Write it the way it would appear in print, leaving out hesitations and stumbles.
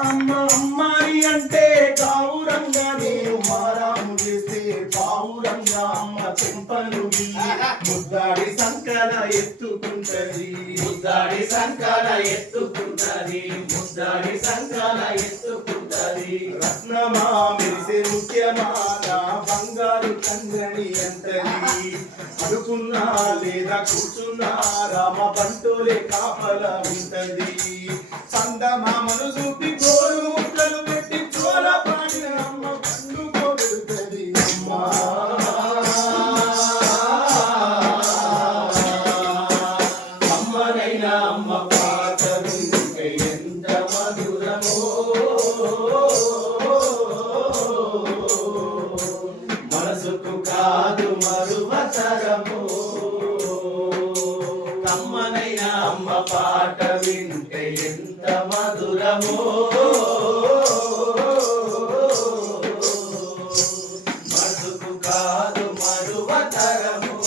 అమ్మ అమ్మాయి అంటే గౌరంగా నేను మారాము చేస్తే పావురంగా అమ్మ చెంపలు ముద్దాడి సంకల ఎత్తుకుంటది ముద్దాడి సంకల ఎత్తుకుంటది ముద్దాడి సంకల ఎత్తుకుంటది రత్నమా మెరిసే ముఖ్యమా నా బంగారు కంగని అంటది అడుకున్నా లేదా కూర్చున్నా రామ బంటోలే కాపల ఉంటది చందమామను చూపి గోరు ముక్కలు పెట్టి చోల పాడిన అమ్మ పండుకోబెడుతది అమ్మా అమ్మనైనా అమ్మ పాట వింటే ఎంత మధురమో మనసుకు కాదు మరువతరమో అమ్మనైనా అమ్మ పాట వింటే ఎంత మధురమో మనసుకు కాదు మరువతరమో